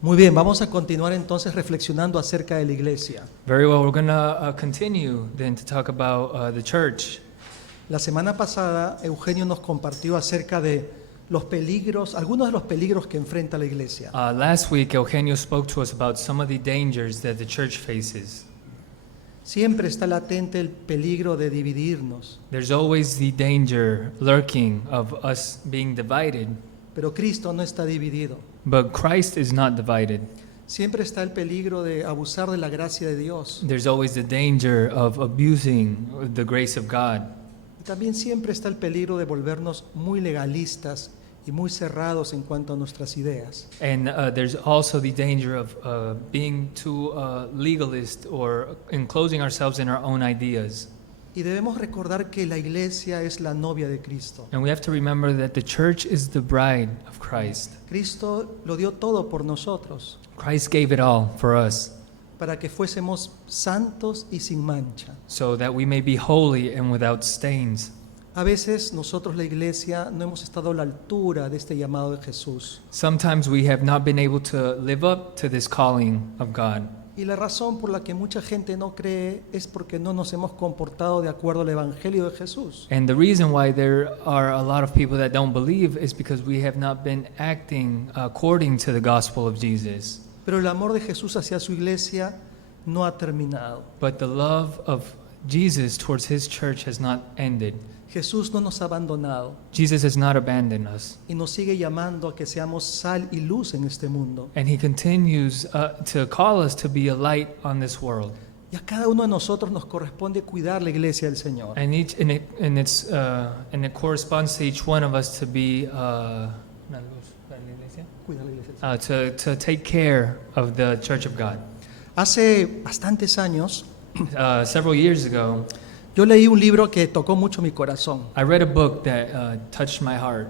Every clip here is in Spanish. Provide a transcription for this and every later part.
Muy bien, vamos a continuar entonces reflexionando acerca de la iglesia. Very well, we're going to continue then to talk about the church. La semana pasada Eugenio nos compartió acerca de los peligros, algunos de los peligros que enfrenta la iglesia. Last week, Eugenio spoke to us about some of the dangers that the church faces. Siempre está latente el peligro de dividirnos, There's always the danger lurking of us being divided, pero Cristo no está dividido. but Christ is not divided. Siempre está el peligro de abusar de la gracia de Dios. There's always the danger of abusing the grace of God. Y también siempre está el peligro de volvernos muy legalistas y muy cerrados en cuanto a nuestras ideas. And there's also the danger of being too legalist or enclosing ourselves in our own ideas. Y debemos recordar que la iglesia es la novia de Cristo. And we have to remember that the church is the bride of Christ. Cristo lo dio todo por nosotros, Christ gave it all for us para que fuésemos santos y sin mancha. so that we may be holy and without stains. A veces nosotros, la iglesia, no hemos estado a la altura de este llamado de Jesús. Sometimes we have not been able to live up to this calling of God. Y la razón por la que mucha gente no cree es porque no nos hemos comportado de acuerdo al Evangelio de Jesús. And the reason why there are a lot of people that don't believe is because we have not been acting according to the gospel of Jesus. Pero el amor de Jesús hacia su iglesia no ha terminado. But the love of Jesus towards his church has not ended. Jesús no nos ha abandonado Jesus has not abandoned us. y nos sigue llamando a que seamos sal y luz en este mundo. And he continues to call us to be a light on this world. Y a cada uno de nosotros nos corresponde cuidar la iglesia del Señor. And it corresponds to each one of us to be Cuidar la iglesia del Señor. to take care of the church of God. Hace bastantes años Several years ago, yo leí un libro que tocó mucho mi corazón, I read a book that touched my heart.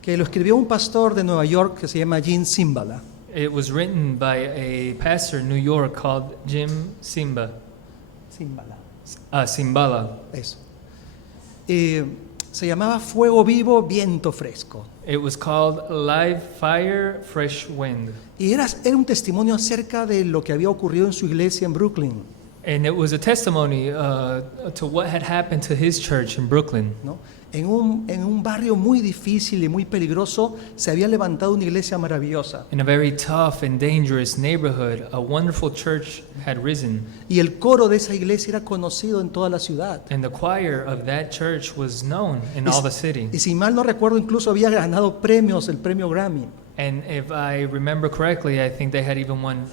que lo escribió un pastor de Nueva York que se llama Jim Cymbala. It was written by a pastor in New York called Jim Cymbala, Cymbala. eso. Se llamaba Fuego Vivo, Viento Fresco. It was called Live Fire, Fresh Wind. Y era un testimonio acerca de lo que había ocurrido en su iglesia en Brooklyn, And it was a testimony to what had happened to his church in Brooklyn. ¿no? En un barrio muy difícil y muy peligroso se había levantado una iglesia maravillosa. In a very tough and dangerous neighborhood, a wonderful church had risen. Y el coro de esa iglesia era conocido en toda la ciudad. And the choir of that church was known in all the city. Y si mal no recuerdo, incluso había ganado premios, el premio Grammy. And if I remember correctly, I think they had even won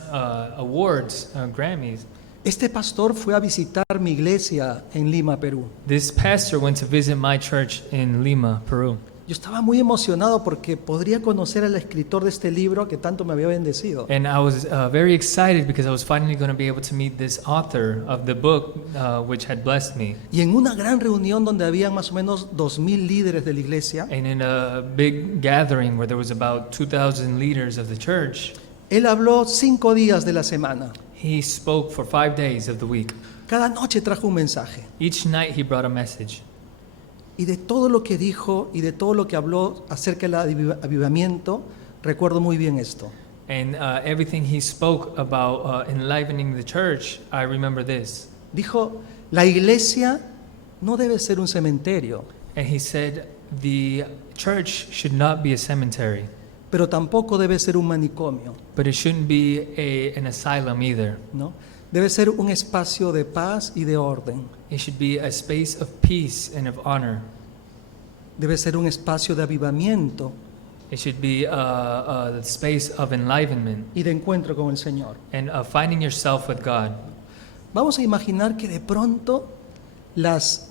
awards, Grammys. Este pastor fue a visitar mi iglesia en Lima, Perú. This pastor went to visit my church in Lima, Peru. Yo estaba muy emocionado porque podría conocer al escritor de este libro que tanto me había bendecido. And I was very excited because I was finally going to be able to meet this author of the book, which had blessed me. Y en una gran reunión donde había más o menos 2,000 líderes de la iglesia, And in a big gathering where there was about 2,000 leaders of the church, él habló 5 días de la semana. he spoke for 5 days of the week. Cada noche trajo un mensaje. Each night he brought a message. Y de todo lo que dijo y de todo lo que habló acerca del avivamiento, recuerdo muy bien esto. And everything he spoke about enlivening the church, I remember this. Dijo, la iglesia no debe ser un cementerio, And he said, the church should not be a cemetery, pero tampoco debe ser un manicomio, but it shouldn't be an asylum either. ¿no? Debe ser un espacio de paz y de orden. It should be a space of peace and of honor. Debe ser un espacio de avivamiento It should be the space of enlivenment y de encuentro con el Señor. and of finding yourself with God. Vamos a imaginar que de pronto las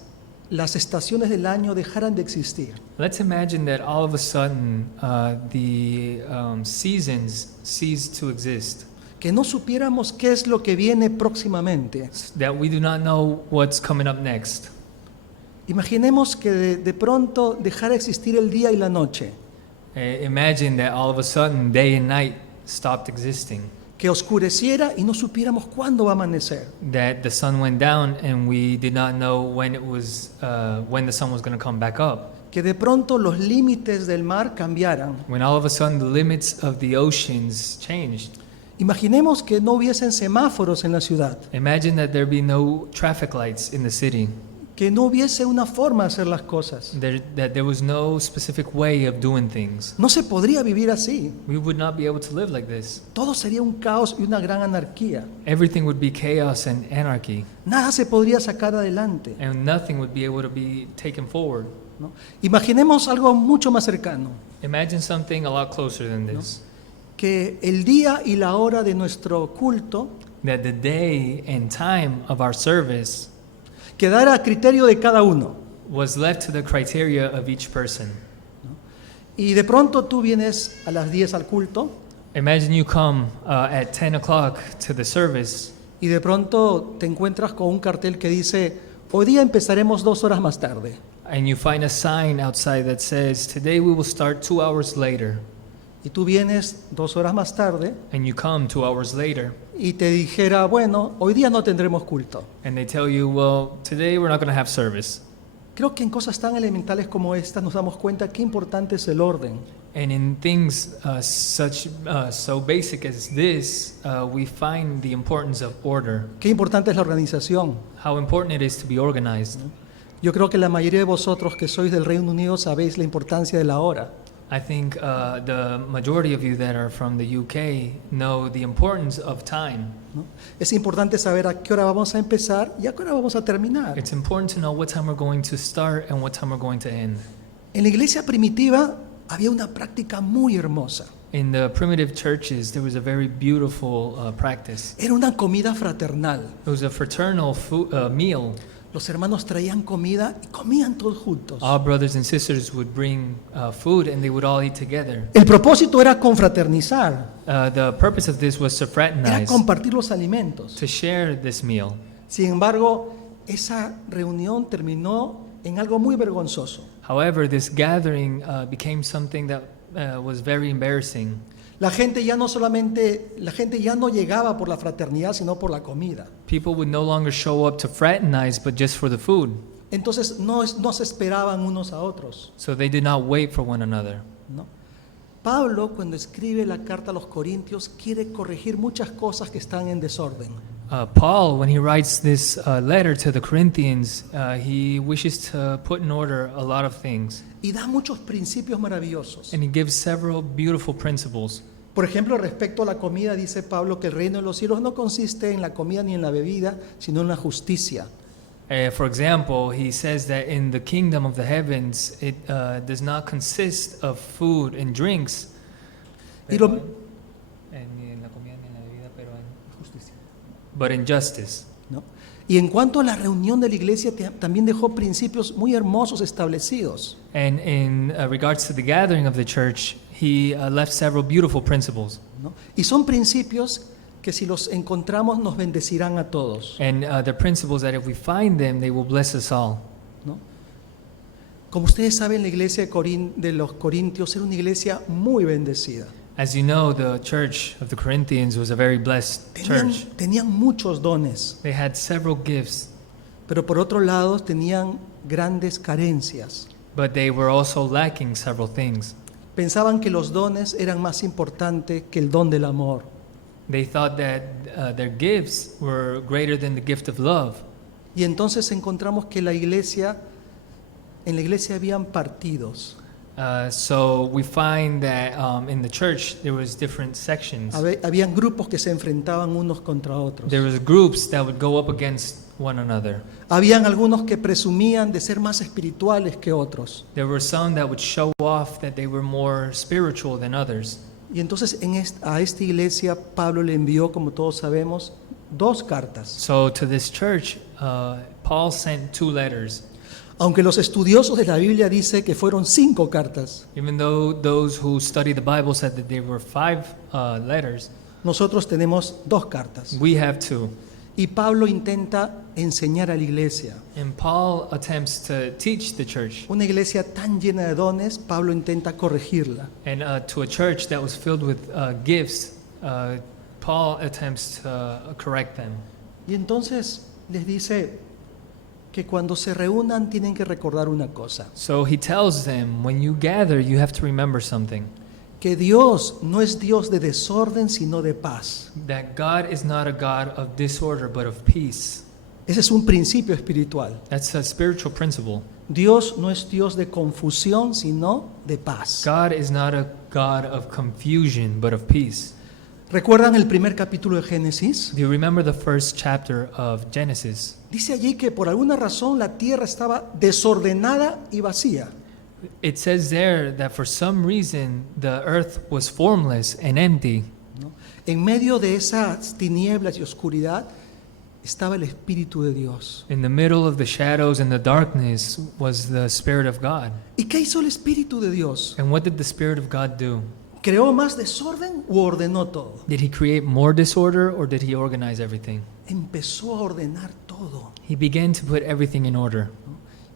estaciones del año dejaran de existir. Let's imagine that all of a sudden the seasons cease to exist, Que no supiéramos qué es lo que viene próximamente. that we do not know what's coming up next. Imaginemos que de pronto dejara de existir el día y la noche. Imagine that all of a sudden day and night stopped existing, Que oscureciera y no supiéramos cuándo va a amanecer. that the sun went down and we did not know when the sun was going to come back up. que de pronto los límites del mar cambiaran. when all of a sudden the limits of the oceans changed. Imaginemos que no hubiesen semáforos en la ciudad, Imagine that there be no traffic lights in the city, que no hubiese una forma de hacer las cosas. that there was no specific way of doing things. No se podría vivir así. We would not be able to live like this. Todo sería un caos y una gran anarquía. Everything would be chaos and anarchy, Nada se podría sacar adelante, and nothing would be able to be taken forward. ¿no? Imaginemos algo mucho más cercano, Imagine something a lot closer than this. que el día y la hora de nuestro culto That the day and time of our service quedara a criterio de cada uno. was left to the criteria of each person. Y de pronto tú vienes a las 10 al culto Imagine you come at 10 o'clock to the service, y de pronto te encuentras con un cartel que dice, hoy día empezaremos 2 horas más tarde. and you find a sign outside that says, "Today we will start 2 hours later." Y tú vienes 2 horas más tarde And you come 2 hours later, y te dijera, bueno, hoy día no tendremos culto. and they tell you, "Well, today we're not going to have service." Creo que en cosas tan elementales como estas nos damos cuenta qué importante es el orden. And in things so basic as this, we find the importance of order. Qué importante es la organización. How important it is to be organized. Yo creo que la mayoría de vosotros que sois del Reino Unido sabéis la importancia de la hora. I think the majority of you that are from the UK know the importance of time. ¿No? Es importante saber a qué hora vamos a empezar y a qué hora vamos a terminar. It's important to know what time we're going to start and what time we're going to end. En la iglesia primitiva había una práctica muy hermosa. In the primitive churches, there was a very beautiful practice. Era una comida fraternal. It was a fraternal meal. Los hermanos traían comida y comían todos juntos. All brothers and sisters would bring food and they would all eat together. El propósito era confraternizar, The purpose of this was to era fraternize, compartir los alimentos. to share this meal. Sin embargo, esa reunión terminó en algo muy vergonzoso. However, this gathering became something that was very embarrassing. La gente ya no llegaba por la fraternidad, sino por la comida. People would no longer show up to fraternize, but just for the food. Entonces no se esperaban unos a otros, So they did not wait for one another. ¿no? Pablo, cuando escribe la carta a los Corintios, quiere corregir muchas cosas que están en desorden. Paul, when he writes this letter to the Corinthians, he wishes to put in order a lot of things. Y da muchos principios maravillosos. And he gives several beautiful principles. Por ejemplo, respecto a la comida, dice Pablo que el reino de los cielos no consiste en la comida ni en la bebida, sino en la justicia. For example, he says that in the kingdom of the heavens, it does not consist of food and drinks, Y lo- but in justice. ¿no? Y en cuanto a la reunión de la iglesia, también dejó principios muy hermosos establecidos. And in regards to the gathering of the church, he left several beautiful principles. ¿No? Y son principios que si los encontramos nos bendecirán a todos. And the principles that if we find them, they will bless us all. ¿No? Como ustedes saben, la iglesia de los Corintios era una iglesia muy bendecida. As you know, the church of the Corinthians was a very blessed church. Tenían muchos dones, They had several gifts, pero por otro lado tenían grandes carencias. but they were also lacking several things. Pensaban que los dones eran más importantes que el don del amor. They thought that their gifts were greater than the gift of love. Y entonces encontramos que en la iglesia habían partidos. So we find that in the church there was different sections. Habían grupos que se enfrentaban unos contra otros. There was groups that would go up against one another. Habían algunos que presumían de ser más espirituales que otros. There were some that would show off that they were more spiritual than others. Y entonces a esta iglesia Pablo le envió, como todos sabemos, 2 cartas. So to this church, Paul sent 2 letters. Aunque los estudiosos de la Biblia dicen que fueron 5 cartas, Even though those who study the Bible said that there were 5 letters, nosotros tenemos 2 cartas. we have 2. Y Pablo intenta enseñar a la iglesia. And Paul attempts to teach the church. Una iglesia tan llena de dones, Pablo intenta corregirla. And to a church that was filled with gifts, Paul attempts to correct them. Y entonces les dice, que cuando se reúnan tienen que recordar una cosa, So he tells them, when you gather, you have to remember something. que Dios no es Dios de desorden, sino de paz. That God is not a God of disorder, but of peace. Ese es un principio espiritual. That's a spiritual principle. Dios no es Dios de confusión, sino de paz. God is not a God of confusion, but of peace. ¿Recuerdan el primer capítulo de Génesis? Do you remember the first chapter of Genesis? Dice allí que por alguna razón la tierra estaba desordenada y vacía. It says there that for some reason the earth was formless and empty. ¿No? En medio de esas tinieblas y oscuridad estaba el Espíritu de Dios. In the middle of the shadows and the darkness was the Spirit of God. ¿Y qué hizo el Espíritu de Dios? And what did the Spirit of God do? ¿Creó más desorden u ordenó todo? Did he create more disorder or did he organize everything? Empezó a ordenar todo. He began to put everything in order.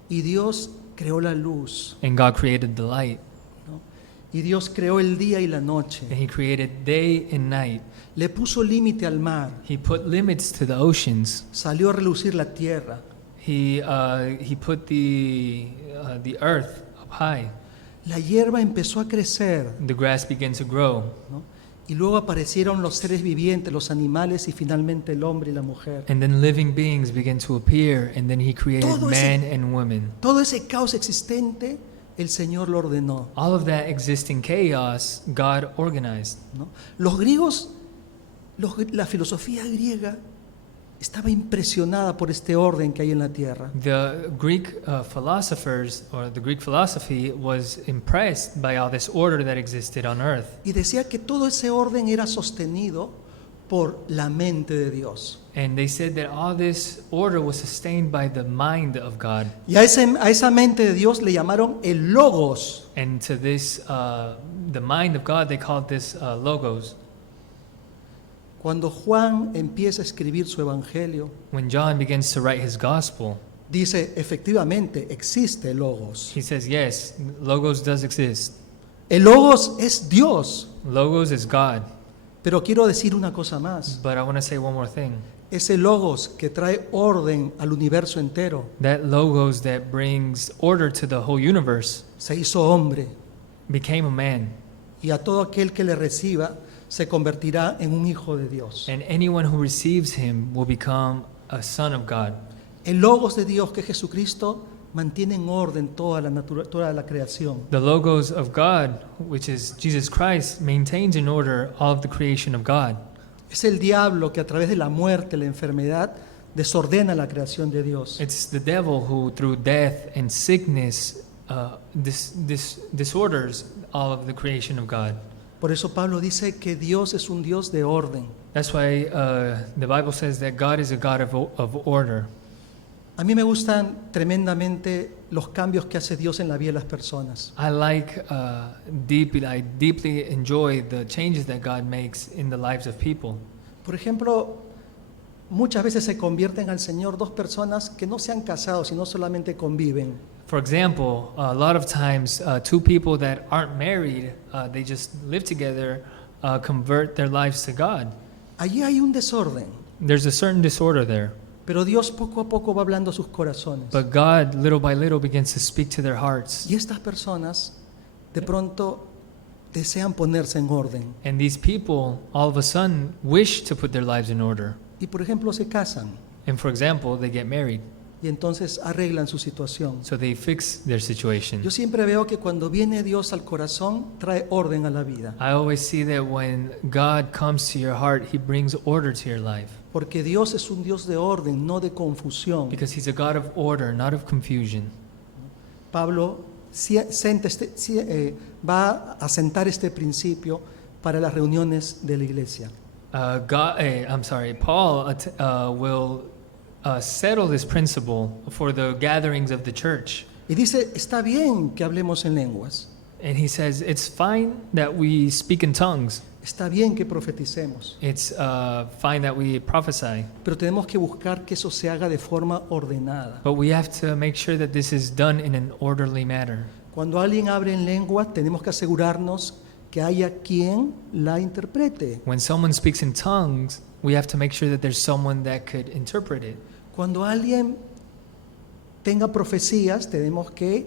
Y Dios creó la luz, And God created the light. ¿no? Y Dios creó el día y la And noche. he created day and night. Le puso límite al mar. He put limits to the oceans. Salió a relucir la tierra. He put the earth up high. La hierba empezó a crecer, The grass began to grow. ¿no? Y luego aparecieron los seres vivientes, los animales y finalmente el hombre y la mujer. And then living beings began to appear. And then he created Todo ese- man and woman. Todo ese caos existente, el Señor lo ordenó, All of that existing chaos, God organized. ¿no? Los griegos, la filosofía griega estaba impresionada por este orden que hay en la tierra. The Greek philosophers, or the Greek philosophy, was impressed by all this order that existed on earth. Y decía que todo ese orden era sostenido por la mente de Dios. And they said that all this order was sustained by the mind of God. Y a esa mente de Dios le llamaron el logos. And to this, the mind of God, they called this logos. Cuando Juan empieza a escribir su evangelio, When John begins to write his gospel, dice, efectivamente, existe logos. he says, yes, logos does exist. El logos es Dios. Logos is God. Pero quiero decir una cosa más. But I want to say one more thing. Ese logos que trae orden al universo entero That logos that brings order to the whole universe se hizo hombre, became a man. y a todo aquel que le reciba se convertirá en un hijo de Dios. And anyone who receives him will become a son of God. El logos de Dios, que es Jesucristo, mantiene en orden toda la creación. The logos of God, which is Jesus Christ, maintains in order all of the creation of God. Es el diablo que a través de la muerte, la enfermedad, desordena la creación de Dios. It's the devil who, through death and sickness, disorders all of the creation of God. Por eso Pablo dice que Dios es un Dios de orden. That's why the Bible says that God is a God of order. A mí me gustan tremendamente los cambios que hace Dios en la vida de las personas. I deeply enjoy the changes that God makes in the lives of people. Por ejemplo, muchas veces se convierten al Señor dos personas que no se han casado, sino solamente conviven. For example, a lot of times, two people that aren't married, they just live together, convert their lives to God. Allí hay un desorden, There's a certain disorder there. pero Dios poco a poco va hablando a sus corazones. But God, little by little, begins to speak to their hearts. Y estas personas de pronto desean ponerse en orden. And these people, all of a sudden, wish to put their lives in order. Y por ejemplo se casan And for example, they get married. y entonces arreglan su situación. So they fix their situation. Yo siempre veo que cuando viene Dios al corazón trae orden a la vida. I always see that when God comes to your heart, He brings order to your life. Porque Dios es un Dios de orden, no de confusión. Because He's a God of order, not of confusion. Pablo va a sentar este principio para las reuniones de la iglesia. Paul will settle this principle for the gatherings of the church. Y dice, está bien que hablemos en lenguas, And he says, it's fine that we speak in tongues. está bien que profeticemos, It's fine that we prophesy. pero tenemos que buscar que eso se haga de forma ordenada. But we have to make sure that this is done in an orderly manner. Cuando alguien abre en lengua, tenemos que asegurarnos que haya quien la interprete. When someone speaks in tongues, we have to make sure that there's someone that could interpret it. Cuando alguien tenga profecías, tenemos que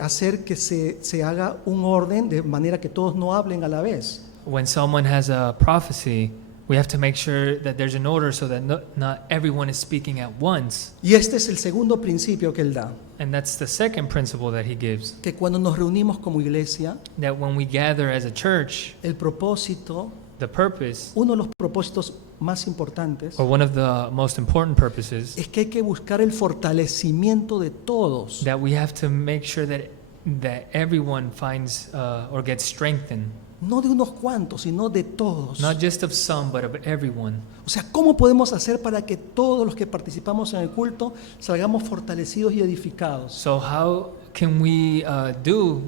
hacer que se haga un orden de manera que todos no hablen a la vez. When someone has a prophecy, we have to make sure that there's an order so that not everyone is speaking at once. Y este es el segundo principio que él da, And that's the second principle that he gives, que cuando nos reunimos como iglesia, that when we gather as a church, el propósito, the purpose, uno de los propósitos más importantes, or one of the most important purposes, es que hay que buscar el fortalecimiento de todos. that we have to make sure that everyone finds or gets strengthened, No de unos cuantos, sino de todos. not just of some, but of everyone. O sea, ¿cómo podemos hacer para que todos los que participamos en el culto salgamos fortalecidos y edificados? So how can we do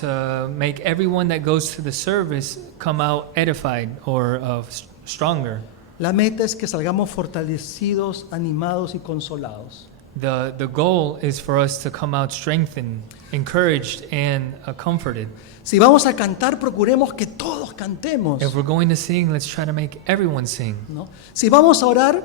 to make everyone that goes to the service come out edified or stronger? La meta es que salgamos fortalecidos, animados y consolados. The goal is for us to come out strengthened, encouraged, and comforted. Si vamos a cantar, procuremos que todos cantemos, If we're going to sing, let's try to make everyone sing. ¿no? Si vamos a orar,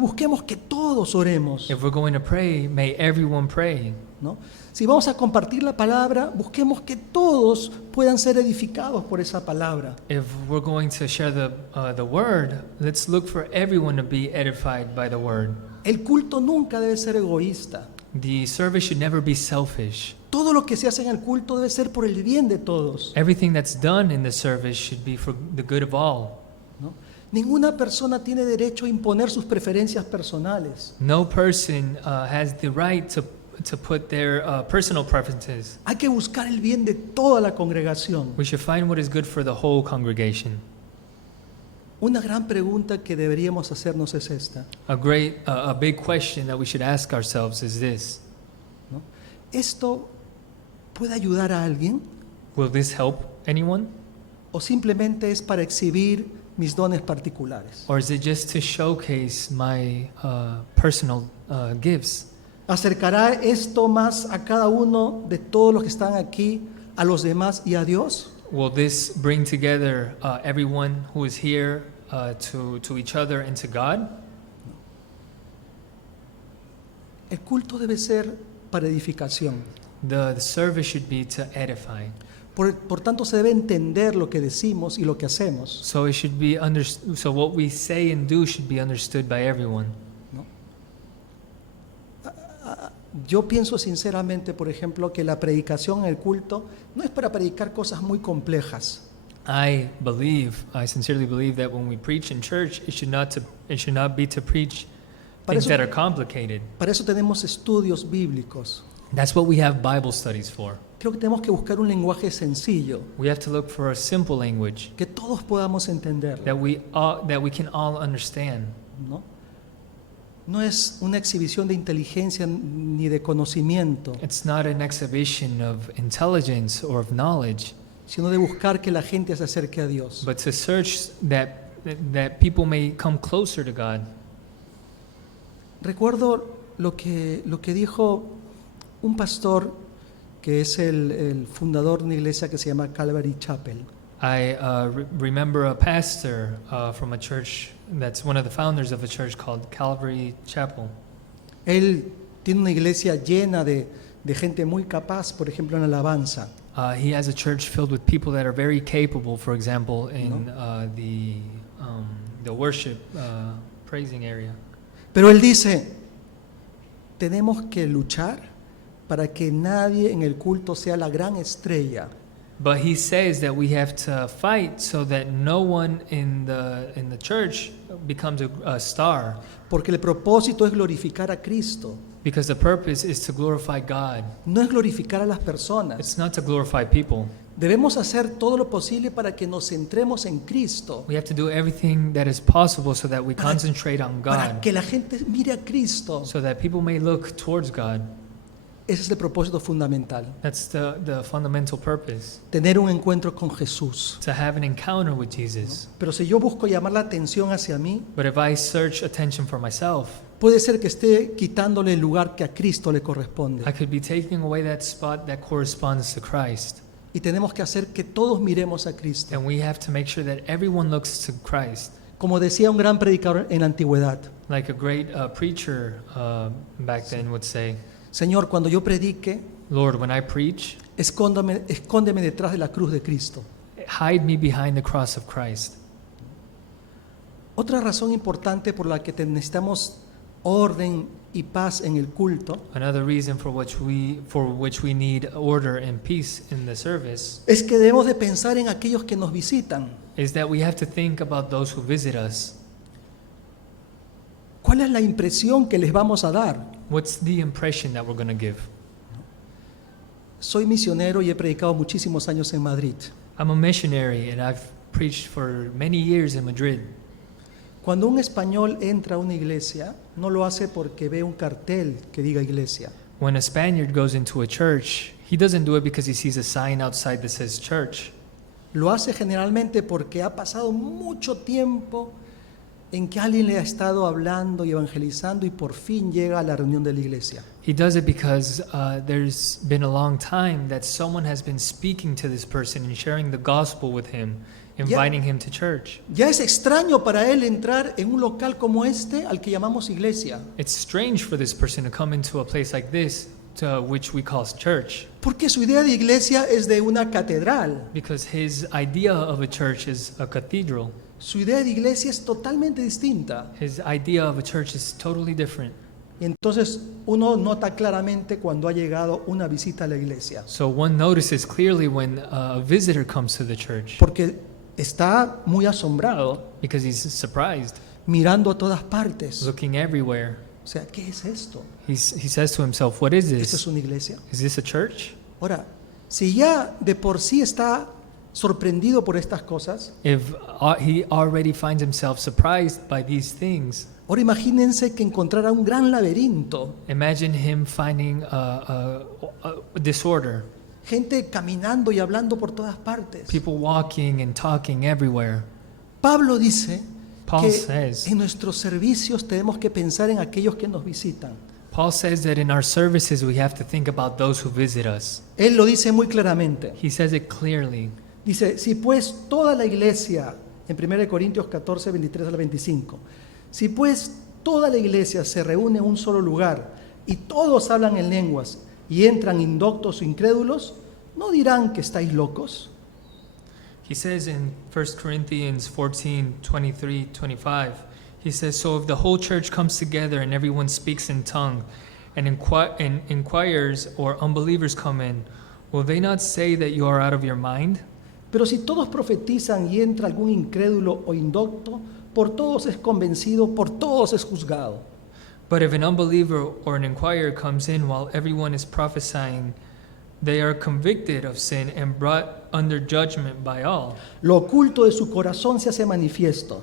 busquemos que todos oremos, If we're going to pray, may everyone pray. ¿no? Si vamos a compartir la palabra, busquemos que todos puedan ser edificados por esa palabra. If we're going to share the word, let's look for everyone to be edified by the word. El culto nunca debe ser egoísta. The service should never be selfish. Todo lo que se hace en el culto debe ser por el bien de todos, Everything that's done in the service should be for the good of all. ¿no? Ninguna persona tiene derecho a imponer sus preferencias personales. No person has the right to put their personal preferences. Hay que buscar el bien de toda la congregación. We should find what is good for the whole congregation. Una gran pregunta que deberíamos hacernos es esta, A big question that we should ask ourselves is this: ¿no? ¿Esto puede ayudar a alguien will this help anyone, o simplemente es para exhibir mis dones particulares? or is it just to showcase my personal gifts? ¿Acercará esto más a cada uno de todos los que están aquí, a los demás y a Dios? Will this bring together everyone who is here to each other and to God? El culto debe ser para edificación. The service should be to edify. Por tanto, se debe entender lo que decimos y lo que hacemos, So it should be so what we say and do should be understood by everyone. ¿no? Yo pienso sinceramente, por ejemplo, que la predicación en el culto no es para predicar cosas muy complejas. I sincerely believe that when we preach in church, it should not be to preach Para things eso- that are complicated. Para eso tenemos estudios bíblicos. That's what we have Bible studies for. Creo que tenemos que buscar un lenguaje sencillo, We have to look for a simple language que todos podamos entenderlo, that we can all understand. ¿no? No es una exhibición de inteligencia ni de conocimiento, It's not an exhibition of intelligence or of knowledge, sino de buscar que la gente se acerque a Dios. but to search that people may come closer to God. Recuerdo lo que dijo un pastor que es el fundador de una iglesia que se llama Calvary Chapel. I remember a pastor from a church that's one of the founders of a church called Calvary Chapel. Él tiene una iglesia llena de gente muy capaz, por ejemplo, en alabanza. He has a church filled with people that are very capable, for example, in the worship praising area. Pero él dice, tenemos que luchar para que nadie en el culto sea la gran estrella. But he says that we have to fight so that no one in the church becomes a star, Porque el propósito es glorificar a Cristo, because the purpose is to glorify God. no es glorificar a las personas. It's not to glorify people. Debemos hacer todo lo posible para que nos centremos en Cristo, We have to do everything that is possible so that we concentrate on para God, que la gente mire a Cristo. so that people may look towards God. Ese es el propósito fundamental, That's the fundamental purpose, tener un encuentro con Jesús. to have an encounter with Jesus. Pero si yo busco llamar la atención hacia mí, But if I search attention for myself, puede ser que esté quitándole el lugar que a Cristo le corresponde. I could be taking away that spot that corresponds to Christ. Y tenemos que hacer que todos miremos a Cristo, And we have to make sure that everyone looks to Christ, Como decía un gran predicador en la antigüedad, Like a great preacher back then would say, Señor, cuando yo predique, Lord, when I preach, escóndeme detrás de la cruz de Cristo. hide me behind the cross of Christ. Otra razón importante por la que necesitamos orden y paz en el culto Another reason for which we need order and peace in the service es que debemos de pensar en aquellos que nos visitan. is that we have to think about those who visit us. ¿Cuál es la impresión que les vamos a dar? What's the impression that we're going to give? Soy misionero y he predicado muchísimos años en Madrid. I'm a missionary and I've preached for many years in Madrid. Cuando un español entra a una iglesia, no lo hace porque ve un cartel que diga iglesia. When a Spaniard goes into a church, he doesn't do it because he sees a sign outside that says church. Lo hace generalmente porque ha pasado mucho tiempo en que alguien le ha estado hablando y evangelizando y por fin llega a la reunión de la iglesia. He does it because there's been a long time that someone has been speaking to this person and sharing the gospel with him, inviting him to church. Ya es extraño para él entrar en un local como este al que llamamos iglesia, It's strange for this person to come into a place like this, to which we call church, porque su idea de iglesia es de una catedral. because his idea of a church is a cathedral. Su idea de iglesia es totalmente distinta. His idea of a church is totally different. Y entonces uno nota claramente cuando ha llegado una visita a la iglesia, So one notices clearly when a visitor comes to the church, porque está muy asombrado, because he's surprised, mirando a todas partes. looking everywhere. O sea, ¿qué es esto? He says to himself, what is ¿Esto this? es una iglesia? Is this a church? Ahora, si ya de por sí está sorprendido por estas cosas, If he already finds himself surprised by these things, ahora imagínense que encontrara un gran laberinto, imagine him finding a disorder, gente caminando y hablando por todas partes. people walking and talking everywhere. Pablo dice Paul que says, en nuestros servicios tenemos que pensar en aquellos que nos visitan. Paul says that in our services we have to think about those who visit us. Él lo dice muy claramente. He says it clearly. Dice, si pues toda la iglesia, en 1 Corintios 14, 23 al 25, si pues toda la iglesia se reúne en un solo lugar y todos hablan en lenguas y entran indoctos o incrédulos, ¿no dirán que estáis locos? He says in 1 Corinthians 14, 23, 25, he says, so if the whole church comes together and everyone speaks in tongue and inquires or unbelievers come in, will they not say that you are out of your mind? Pero si todos profetizan y entra algún incrédulo o indocto, por todos es convencido, por todos es juzgado. But if an unbeliever or an inquirer comes in while everyone is prophesying, they are convicted of sin and brought under judgment by all. Lo oculto de su corazón se hace manifiesto,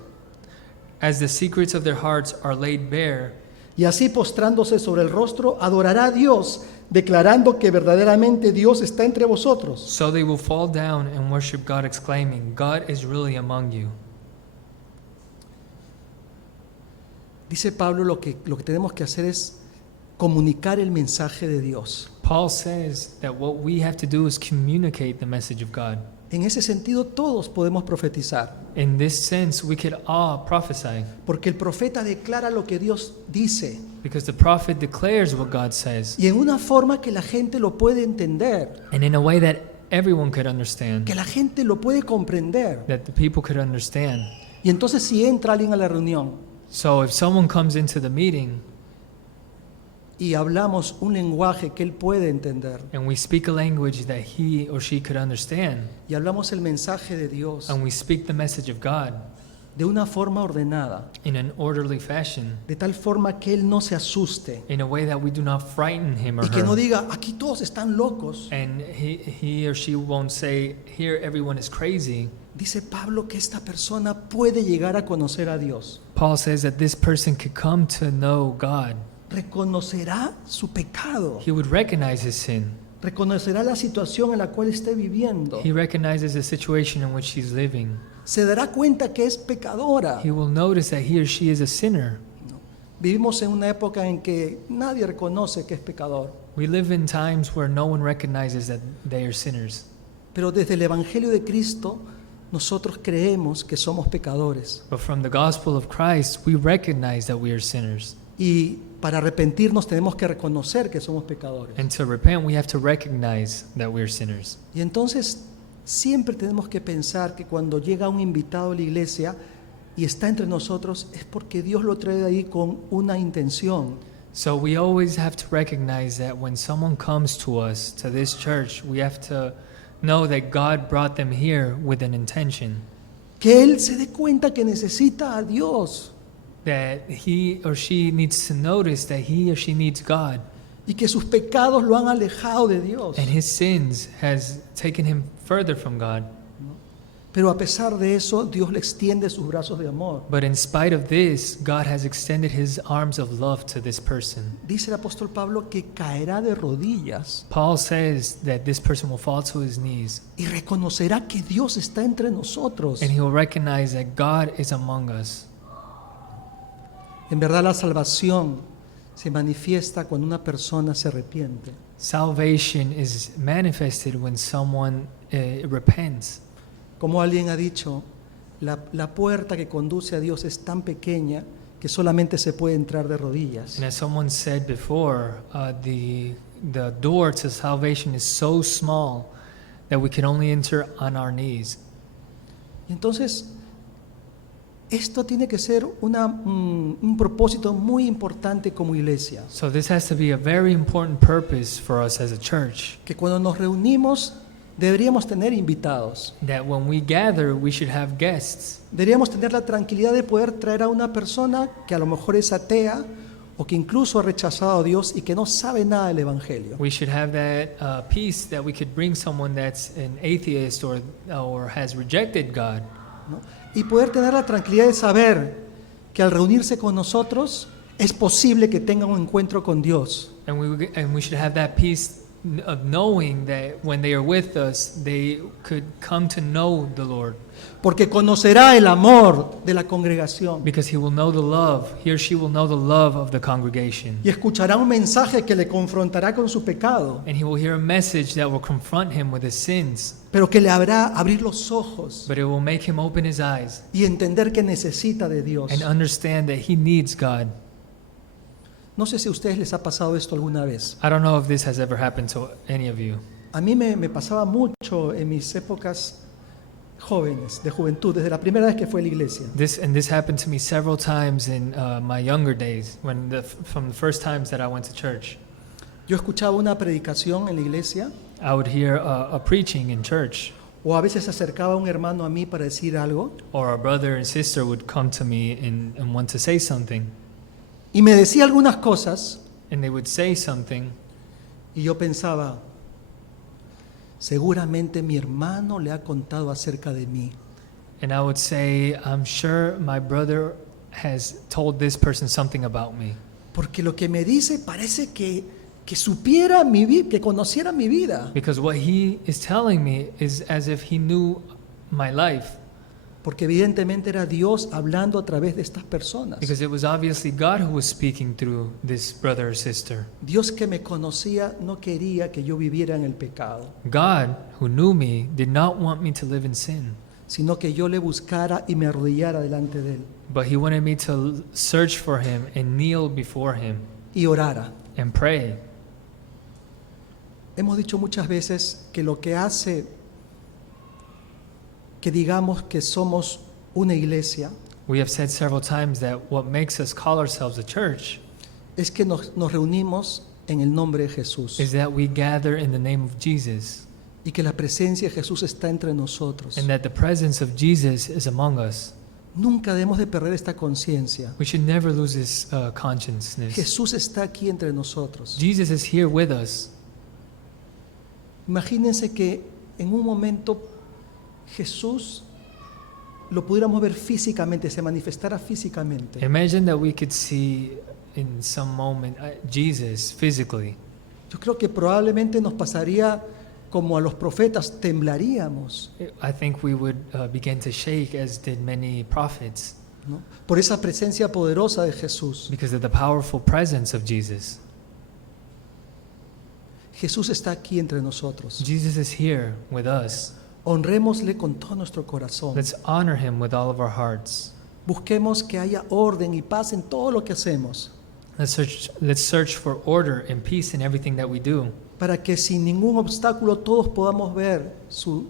As the secrets of their hearts are laid bare, y así postrándose sobre el rostro, adorará a Dios, declarando que verdaderamente Dios está entre vosotros. so they will fall down and worship God, exclaiming, God is really among you. Dice Pablo, lo que tenemos que hacer es comunicar el mensaje de Dios. Paul says that what we have to do is communicate the message of God. En ese sentido, todos podemos profetizar, In this sense, we could all prophesy, porque el profeta declara lo que Dios dice, because the prophet declares what God says, y en una forma que la gente lo puede entender, and in a way that everyone could understand, que la gente lo puede comprender. that the people could understand. Y entonces si entra alguien a la reunión So if someone comes into the meeting y hablamos un lenguaje que él puede entender, and we speak a language that he or she could understand, y hablamos el mensaje de Dios and we speak the message of God de una forma ordenada, in an orderly fashion, de tal forma que él no se asuste in a way that we do not frighten him or y que no her, diga, aquí todos están locos. and he or she won't say, here everyone is crazy. Dice Pablo que esta persona puede llegar a conocer a Dios. Paul says that this person could come to know God. Reconocerá su pecado, He would recognize his sin. reconocerá la situación en la cual esté viviendo, He recognizes the situation in which he's living. se dará cuenta que es pecadora. He will notice that he or she is a sinner. Vivimos en una época en que nadie reconoce que es pecador, We live in times where no one recognizes that they are sinners. pero desde el Evangelio de Cristo nosotros creemos que somos pecadores. But from the gospel of Christ, we recognize that we are sinners. Y para arrepentirnos tenemos que reconocer que somos pecadores. And to repent, we have to recognize that we are sinners. Y entonces siempre tenemos que pensar que cuando llega un invitado a la iglesia y está entre nosotros es porque Dios lo trae ahí con una intención. So we always have to recognize that when someone comes to us, to this church, we have to know that God brought them here with an intention, Que Él se dé cuenta que necesita a Dios that he or she needs to notice that he or she needs God, y que sus pecados lo han alejado de Dios. and his sins has taken him further from God. Pero a pesar de eso, Dios le extiende sus brazos de amor. But in spite of this, God has extended his arms of love to this person. Dice el apóstol Pablo que caerá de rodillas Paul says that this person will fall to his knees, y reconocerá que Dios está entre nosotros. and he will recognize that God is among us. En verdad, la salvación se manifiesta cuando una persona se arrepiente. Salvation is manifested when someone repents. Como alguien ha dicho, la puerta que conduce a Dios es tan pequeña que solamente se puede entrar de rodillas. And as someone said before, the door to salvation is so small that we can only enter on our knees. Y entonces, esto tiene que ser un propósito muy importante como iglesia. So this has to be a very important purpose for us as a church, Que cuando nos reunimos deberíamos tener invitados. that when we gather, we should have guests. Deberíamos tener la tranquilidad de poder traer a una persona que a lo mejor es atea o que incluso ha rechazado a Dios y que no sabe nada del Evangelio. We should have that peace that we could bring someone that's an atheist or has rejected God, ¿No? Y poder tener la tranquilidad de saber que al reunirse con nosotros es posible que tenga un encuentro con Dios. and we should have that peace of knowing that when they are with us, they could come to know the Lord, Porque conocerá el amor de la congregación because he or she will know the love of the congregation, y escuchará un mensaje que le confrontará con su pecado, and he will hear a message that will confront him with his sins, pero que le hará abrir los ojos but it will make him open his eyes y entender que necesita de Dios. and understand that he needs God. No sé si a ustedes les ha pasado esto alguna vez. I don't know if this has ever happened to any of you. A mí me pasaba mucho en mis épocas jóvenes, de juventud, desde la primera vez que fue a la iglesia. This happened to me several times in my younger days, from the first times that I went to church. Yo escuchaba una predicación en la iglesia I would hear a preaching in church, o a veces se acercaba un hermano a mí para decir algo or a brother and sister would come to me and want to say something, y me decía algunas cosas and they would say something, y yo pensaba, seguramente mi hermano le ha contado acerca de mí. and I would say, I'm sure my brother has told this person something about me, Porque lo que me dice parece que supiera mi vida, que conociera mi vida. because what he is telling me is as if he knew my life, Porque evidentemente era Dios hablando a través de estas personas. because it was obviously God who was speaking through this brother or sister. Dios que me conocía no quería que yo viviera en el pecado, God, who knew me, did not want me to live in sin, sino que yo le buscara y me arrodillara delante de Él but he wanted me to search for him and kneel before him y orara. and pray. Hemos dicho muchas veces que lo que hace que digamos que somos una iglesia We have said several times that what makes us call ourselves a church es que nos reunimos en el nombre de Jesús is that we gather in the name of Jesus, y que la presencia de Jesús está entre nosotros. and that the presence of Jesus is among us. Nunca debemos de perder esta conciencia. We should never lose this consciousness. Jesús está aquí entre nosotros. Jesus is here with us. Imagínense que en un momento Jesús lo pudiéramos ver físicamente, se manifestara físicamente. Imagine that we could see in some moment Jesus physically. Yo creo que probablemente nos pasaría como a los profetas, temblaríamos, I think we would begin to shake as did many prophets ¿no? Por esa presencia poderosa de Jesús. because of the powerful presence of Jesus. Jesús está aquí entre nosotros. Jesus is here with us. Honrémosle con todo nuestro corazón. Let's honor him with all of our hearts. Busquemos que haya orden y paz en todo lo que hacemos, Let's search for order and peace in everything that we do, para que sin ningún obstáculo todos podamos ver su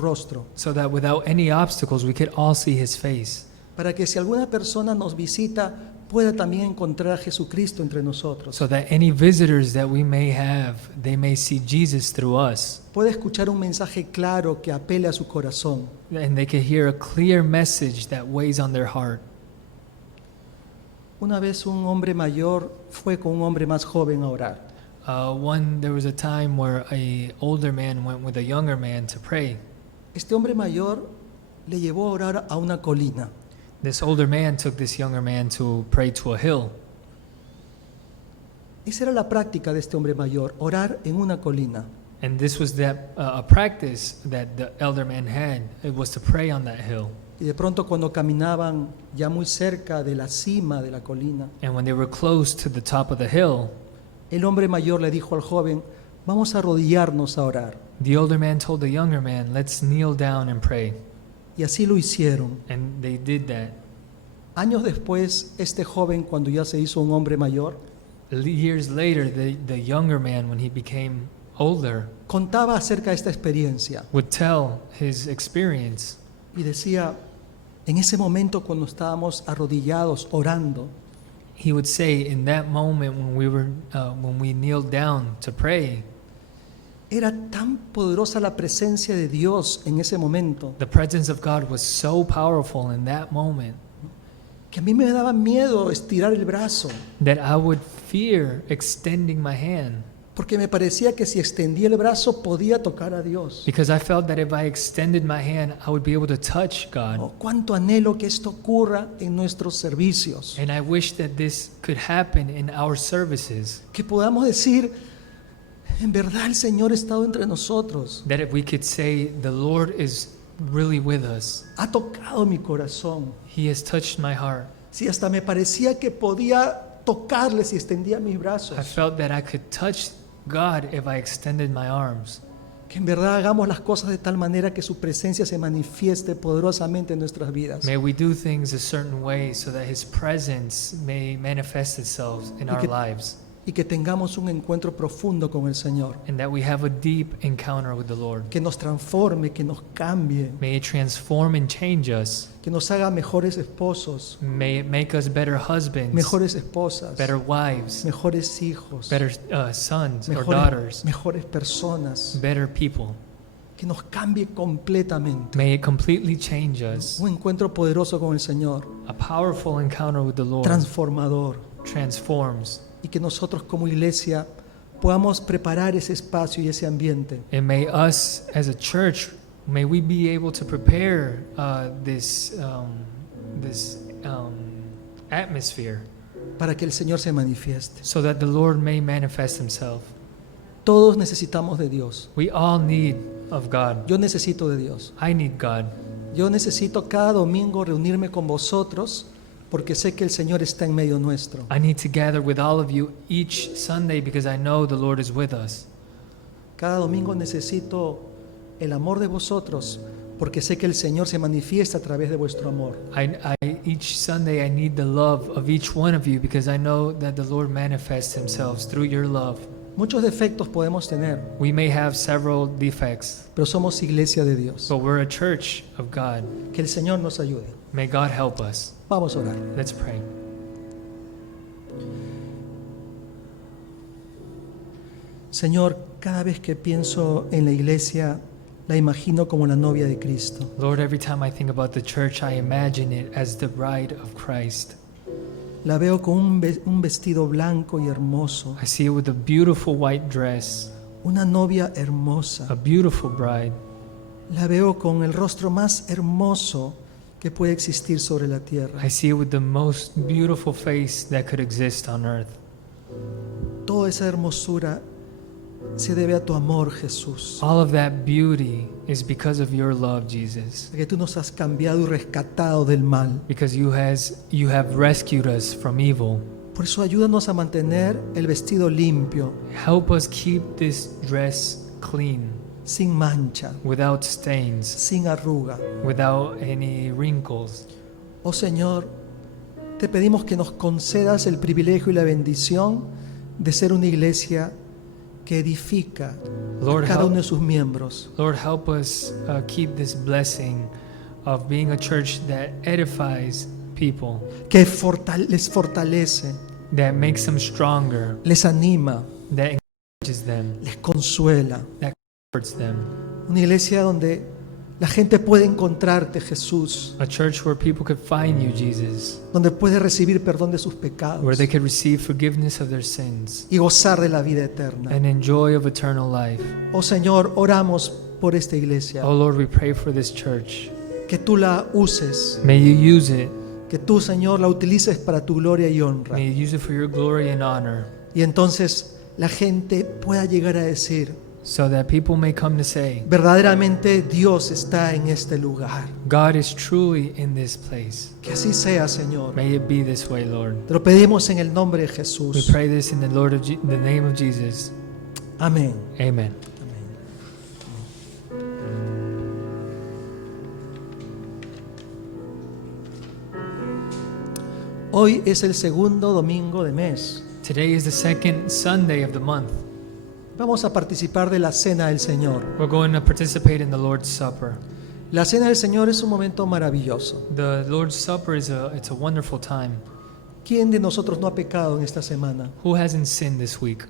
rostro. so that without any obstacles we could all see his face. Para que si alguna persona nos visita, pueda también encontrar a Jesucristo entre nosotros. So that any visitors that we may have, they may see Jesus through us, Pueda escuchar un mensaje claro que apele a su corazón. and they could hear a clear message that weighs on their heart. Una vez un hombre mayor fue con un hombre más joven a orar. There was a time where a older man went with a younger man to pray. Este hombre mayor le llevó a orar a una colina. This older man took this younger man to pray to a hill. Esa era la práctica de este hombre mayor, orar en una colina. And this was a practice that the elder man had. It was to pray on that hill. Y de pronto cuando caminaban ya muy cerca de la cima de la colina, And when they were close to the top of the hill, el hombre mayor le dijo al joven, vamos a arrodillarnos a orar. the older man told the younger man, let's kneel down and pray. Y así lo hicieron. And they did that. Años después, este joven, cuando ya se hizo un hombre mayor, Years later, the younger man, when he became older, contaba acerca de esta experiencia would tell his experience. y decía, en ese momento cuando estábamos arrodillados orando, He would say, in that moment when we kneeled down to pray, era tan poderosa la presencia de Dios en ese momento the presence of God was so powerful in that moment que a mí me daba miedo estirar el brazo, that I would fear extending my hand, porque me parecía que si extendía el brazo podía tocar a Dios. because I felt that if I extended my hand, I would be able to touch God. Oh, cuánto anhelo que esto ocurra en nuestros servicios, And I wish that this could happen in our services, que podamos decir, en verdad el Señor ha estado entre nosotros, that if we could say, the Lord is really with us. ha tocado mi corazón. He has touched my heart. Si hasta me parecía que podía tocarle si extendía mis I brazos, felt that I could touch God if I extended my arms. que en verdad hagamos las cosas de tal manera que su presencia se manifieste poderosamente en nuestras vidas. May we do things a certain way so that His presence may manifest itself in our lives, Y que tengamos un encuentro profundo con el Señor, and that we have a deep encounter with the Lord. que nos transforme, que nos cambie, May it transform and change us. que nos haga mejores esposos, May it make us better husbands, mejores esposas, better wives, mejores hijos, better sons or daughters, mejores personas, better people. que nos cambie completamente. May it completely change us. Un encuentro poderoso con el Señor, A powerful encounter with the Lord transformador, transforms. y que nosotros como iglesia podamos preparar ese espacio y ese ambiente And may us as a church, may we be able to prepare this atmosphere para que el Señor se manifieste. so that the Lord may manifest Himself. Todos necesitamos de Dios. We all need of God. Yo necesito de Dios. I need God. Yo necesito cada domingo reunirme con vosotros porque sé que el Señor está en medio nuestro. I need to gather with all of you each Sunday because I know the Lord is with us. Cada domingo necesito el amor de vosotros porque sé que el Señor se manifiesta a través de vuestro amor. Each Sunday I need the love of each one of you because I know that the Lord manifests Himself through your love. Muchos defectos podemos tener, We may have several defects, pero somos iglesia de Dios. but we're a church of God. Que el Señor nos ayude. May God help us. Vamos a orar. Let's pray. Señor, cada vez que pienso en la iglesia, la imagino como la novia de Cristo. Lord, every time I think about the church, I imagine it as the bride of Christ. La veo con un vestido blanco y hermoso, I see it with a beautiful white dress, una novia a hermosa. beautiful bride. La veo con el rostro más hermoso que puede existir sobre la tierra. I see it with the most beautiful face that could exist on earth. Toda esa hermosura se debe a tu amor, Jesús. All of that beauty is because of your love, Jesus. Que tú nos has cambiado y rescatado del mal. Because you have rescued us from evil. Por eso ayúdanos a mantener el vestido limpio, Help us keep this dress clean, sin mancha, without stains, sin arruga. without any wrinkles. Oh Señor, te pedimos que nos concedas el privilegio y la bendición de ser una iglesia que edifica Lord, a cada uno de help, sus miembros, Lord, help us keep this blessing of being a church that edifies people, que les fortalece, that makes them stronger, les anima, that encourages them, les consuela. that comforts them. Una iglesia donde la gente puede encontrarte, Jesús, A church where people could find you, Jesus, donde puede recibir perdón de sus where pecados they could receive forgiveness of their sins y gozar de la vida eterna. and enjoy of eternal life. Oh Señor, oramos por esta iglesia, Oh Lord, we pray for this church. que tú la uses, May you use it. que tú, Señor, la utilices para tu gloria y honra. May you use it for your glory and honor, Y entonces la gente pueda llegar a decir, so that people may come to say, verdaderamente Dios está en este lugar. God is truly in this place. Que así sea, Señor. May it be this way, Lord. Te lo pedimos en el nombre de We Jesús. pray this in the name of Jesus. Amén. Amen. Hoy es el segundo domingo de mes. Today is the second Sunday of the month. Vamos a participar de la Cena del Señor. We're going to participate in the Lord's Supper. La Cena del Señor es un momento maravilloso. The Lord's Supper it's a wonderful time. ¿Quién de nosotros no ha pecado en esta semana? Who hasn't sinned this week?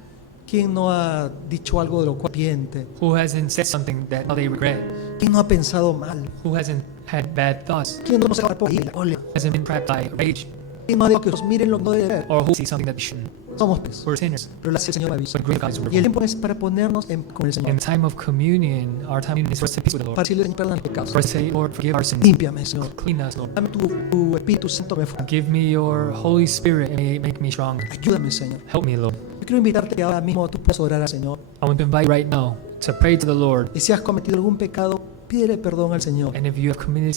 ¿Quién no ha dicho algo de lo cual arrepiente? Who hasn't said something that they regret? ¿Quién no ha pensado mal? Who hasn't had bad thoughts? ¿Quién no se va por ahí la cólera? Hasn't been trapped by rage? ¿Quién no ha dicho que nos miren lo que no debe ver? Or who sees something that they shouldn't? Somos pues, We're sinners. pero la Señor me avisa. But great God is Y el wonderful. tiempo es para ponernos con el Señor. In the time of communion, our time is for us to peace with the Lord. Para decirle, Señor, perdona mis pecados. For us to say, Lord, forgive our sins. Límpiame, Señor. Clean us, Lord. Dame tu Espíritu Santo, me fuerte. Give me your Holy Spirit and make me strong. Ayúdame, Señor. Help me, Lord. Yo quiero invitarte que ahora mismo tú puedas orar al Señor. I want to invite you right now to pray to the Lord. Y si has cometido algún pecado, pídele perdón al Señor. And if you have committed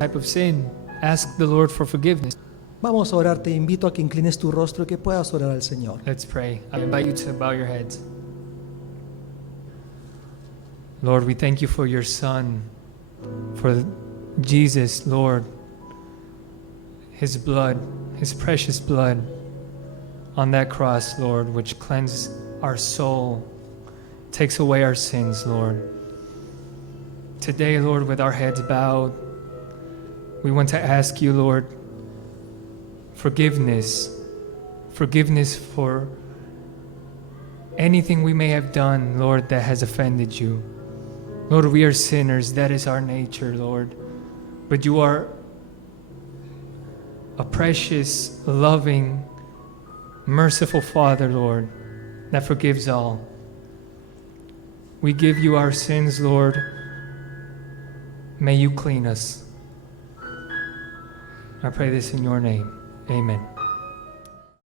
type of sin, ask the Lord for forgiveness. Vamos a orar, te invito a que inclines tu rostro y que puedas orar al Señor. Let's pray. I invite you to bow your heads. Lord, we thank you for your Son, for Jesus, Lord, his blood, his precious blood on that cross, Lord, which cleanses our soul, takes away our sins, Lord. Today, Lord, with our heads bowed, we want to ask you, Lord, forgiveness for anything we may have done, Lord, that has offended you. Lord, we are sinners. That is our nature, Lord. But you are a precious, loving, merciful Father, Lord, that forgives all. We give you our sins, Lord. May you clean us. I pray this in your name. Amen.